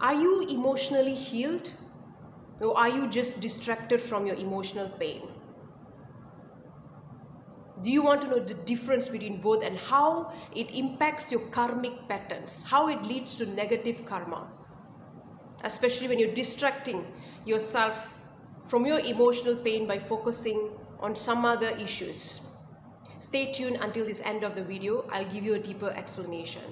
Are you emotionally healed? Or are you just distracted from your emotional pain? Do you want to know the difference between both and how it impacts your karmic patterns, how it leads to negative karma, especially when you're distracting yourself from your emotional pain by focusing on some other issues? Stay tuned until this end of the video. I'll give you a deeper explanation.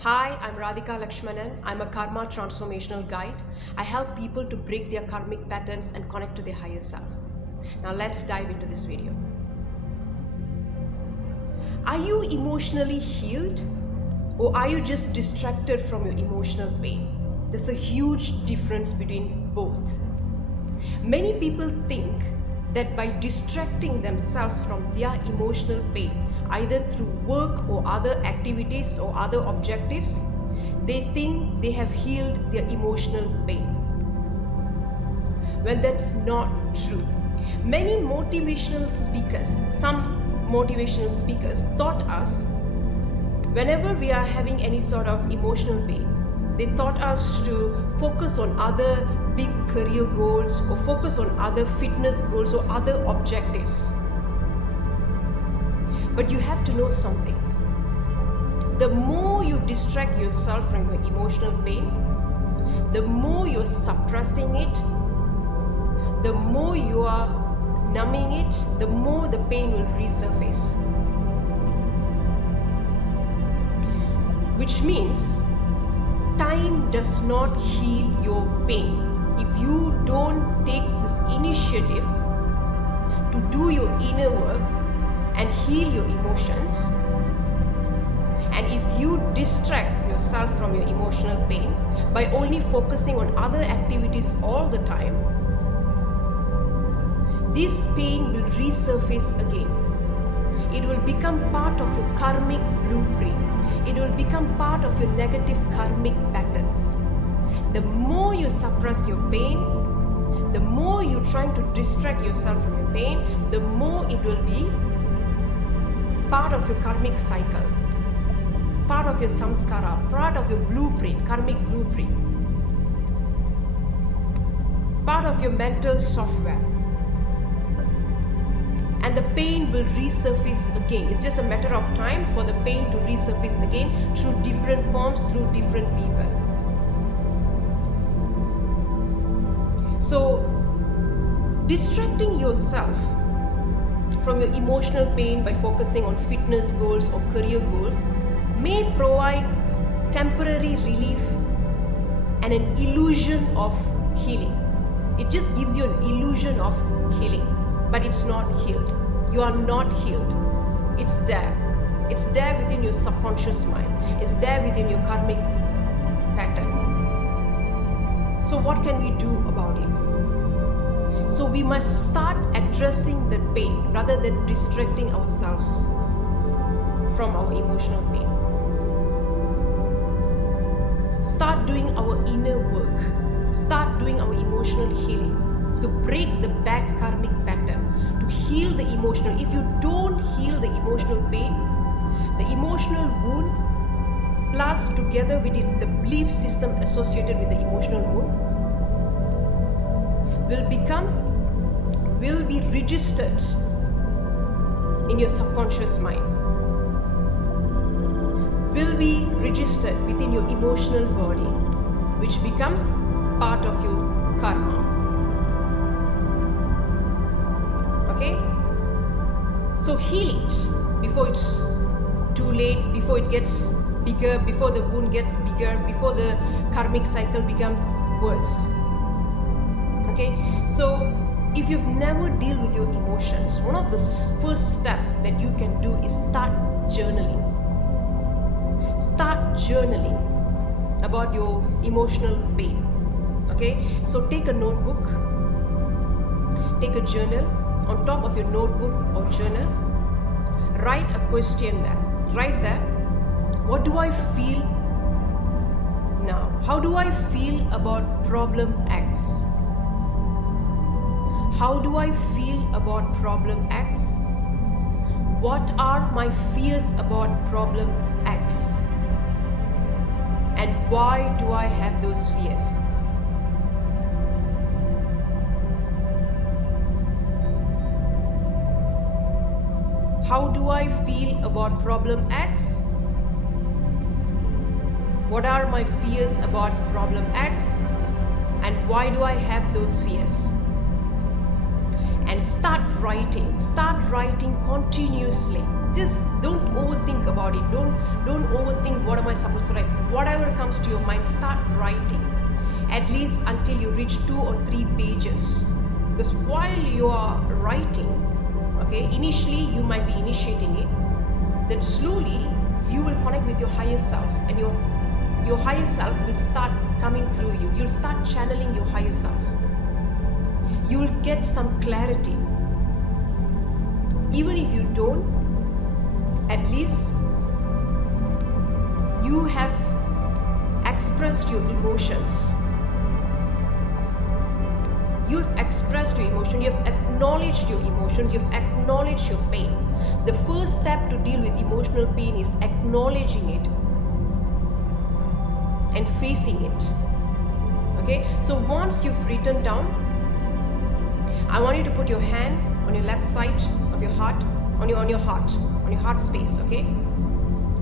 Hi, I'm Radhika Lakshmanan. I'm a karma transformational guide. I help people to break their karmic patterns and connect to their higher self. Now let's dive into this video. Are you emotionally healed? Or are you just distracted from your emotional pain? There's a huge difference between both. Many people think that by distracting themselves from their emotional pain, either through work or other activities or other objectives, they think they have healed their emotional pain. When that's not true. Many motivational speakers, some motivational speakers taught us whenever we are having any sort of emotional pain, they taught us to focus on other big career goals or focus on other fitness goals or other objectives. But you have to know something. The more you distract yourself from your emotional pain, the more you're suppressing it, the more you are numbing it, the more the pain will resurface. Which means time does not heal your pain. If you don't take this initiative to do your inner work and heal your emotions, and if you distract yourself from your emotional pain by only focusing on other activities all the time, this pain will resurface again. It will become part of your karmic blueprint. It will become part of your negative karmic patterns. The more you suppress your pain, the more you're trying to distract yourself from your pain, the more it will be part of your karmic cycle, part of your samskara, part of your blueprint, karmic blueprint, part of your mental software. And the pain will resurface again. It's just a matter of time for the pain to resurface again through different forms, through different people. So, distracting yourself from your emotional pain by focusing on fitness goals or career goals may provide temporary relief and an illusion of healing. It just gives you an illusion of healing, but it's not healed. You are not healed. It's there. It's there within your subconscious mind. It's there within your karmic pattern. So what can we do about it? So we must start addressing the pain rather than distracting ourselves from our emotional pain. Start doing our inner work. Start doing our emotional healing to break the bad karmic pattern, to heal the emotional. If you don't heal the emotional pain, the emotional wound, plus together with it the belief system associated with the emotional wound, will be registered in your subconscious mind, will be registered within your emotional body, which becomes part of your karma. Okay? So heal it before it's too late, before it gets bigger, before the wound gets bigger, before the karmic cycle becomes worse. Okay? So if you've never dealt with your emotions, one of the first steps that you can do is start journaling. Start journaling about your emotional pain. Okay? So take a notebook, take a journal. On top of your notebook or journal, write a question there. Write there, what do I feel now? How do I feel about problem X? How do I feel about problem X What are my fears about problem X? And why do I have those fears? How do I feel about problem X? What are my fears about problem X? And why do I have those fears? And start writing continuously. Just don't overthink about it. Don't overthink what am I supposed to write. Whatever comes to your mind, start writing, at least until you reach 2 or 3 pages. Because while you are writing, okay, initially you might be initiating it, then slowly you will connect with your higher self, and your higher self will start coming through you. You'll start channeling your higher self. You will get some clarity. Even if you don't, at least you have expressed your emotions. You've expressed your emotion, you've acknowledged your emotions, you've acknowledged your pain. The first step to deal with emotional pain is acknowledging it and facing it. Okay, so once you've written down, I want you to put your hand on your left side of your heart, on your heart space, okay?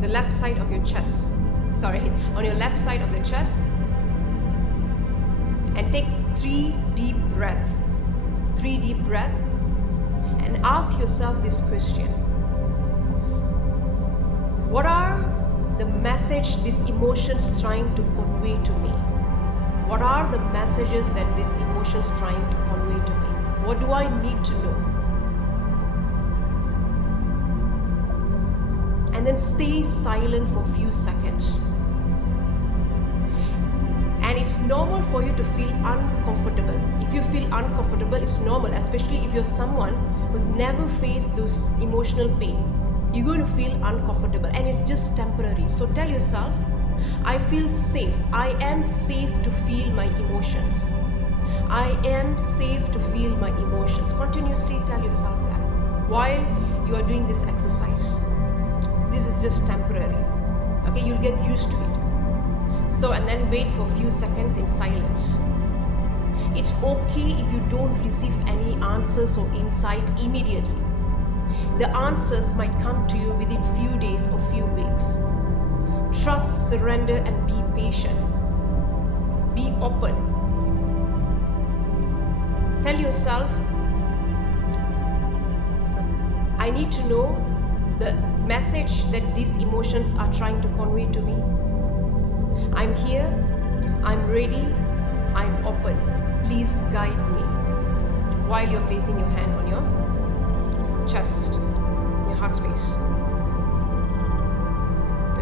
The left side of your chest. On your left side of the chest. And take 3 deep breaths. 3 deep breaths. And ask yourself this question. What are the message these emotions trying to convey to me? What are the messages that these emotions trying to convey to me? What do I need to know? And then stay silent for a few seconds. And it's normal for you to feel uncomfortable. If you feel uncomfortable, it's normal, especially if you're someone who's never faced those emotional pain. You're going to feel uncomfortable, and it's just temporary. So tell yourself, I feel safe. I am safe to feel my emotions. I am safe to feel my emotions. Continuously tell yourself that while you are doing this exercise. This is just temporary. Okay, you'll get used to it. So, and then wait for a few seconds in silence. It's okay if you don't receive any answers or insight immediately. The answers might come to you within few days or few weeks. Trust, surrender, and be patient. Be open. Tell yourself, I need to know the message that these emotions are trying to convey to me. I'm here, I'm ready, I'm open. Please guide me. While you're placing your hand on your chest, your heart space.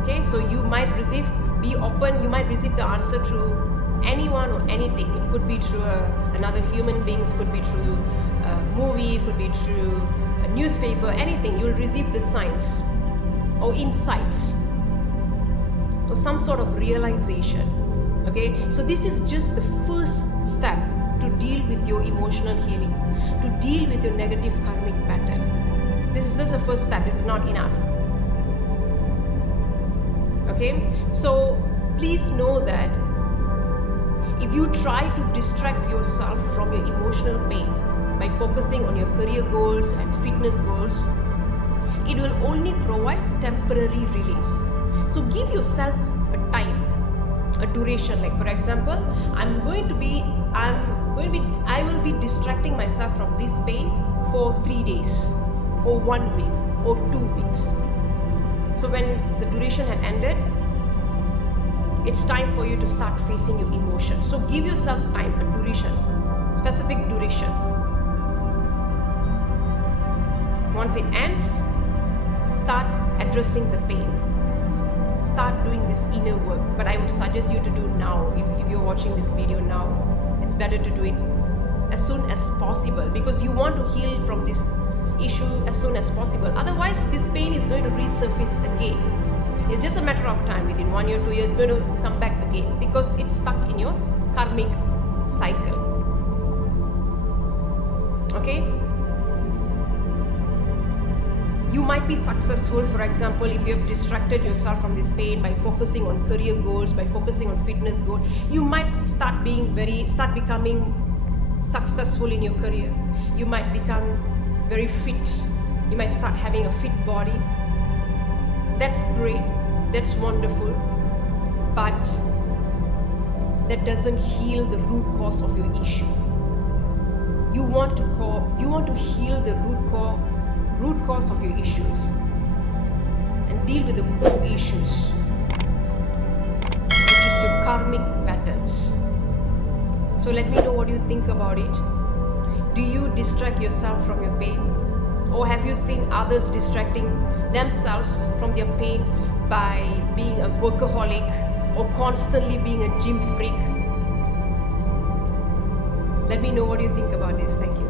Okay, so you might receive, be open, you might receive the answer through anyone or anything. It could be through another human beings, could be through a movie, could be through a newspaper, anything. You'll receive the signs or insights or some sort of realization. Okay, so this is just the first step to deal with your emotional healing, to deal with your negative karmic pattern. This is just the first step. This is not enough. Okay, so please know that if you try to distract yourself from your emotional pain by focusing on your career goals and fitness goals, it will only provide temporary relief. So give yourself a time, a duration. Like for example, I will be distracting myself from this pain for 3 days or 1 week or 2 weeks. So when the duration had ended, it's time for you to start facing your emotions. So give yourself time, a duration, specific duration. Once it ends, start addressing the pain. Start doing this inner work. But I would suggest you to do now. If you're watching this video now, it's better to do it as soon as possible, because you want to heal from this issue as soon as possible. Otherwise, this pain is going to resurface again. It's just a matter of time. Within 1 year, 2 years, it's going to come back again because it's stuck in your karmic cycle. Okay? You might be successful. For example, if you have distracted yourself from this pain by focusing on career goals, by focusing on fitness goals, you might start becoming successful in your career. You might become very fit. You might start having a fit body. That's great. That's wonderful. But that doesn't heal the root cause of your issue. You want to heal the root cause of your issues and deal with the core issues, which is your karmic patterns. So let me know what you think about it. Do you distract yourself from your pain? Or have you seen others distracting themselves from their pain by being a workaholic or constantly being a gym freak? Let me know what you think about this. Thank you.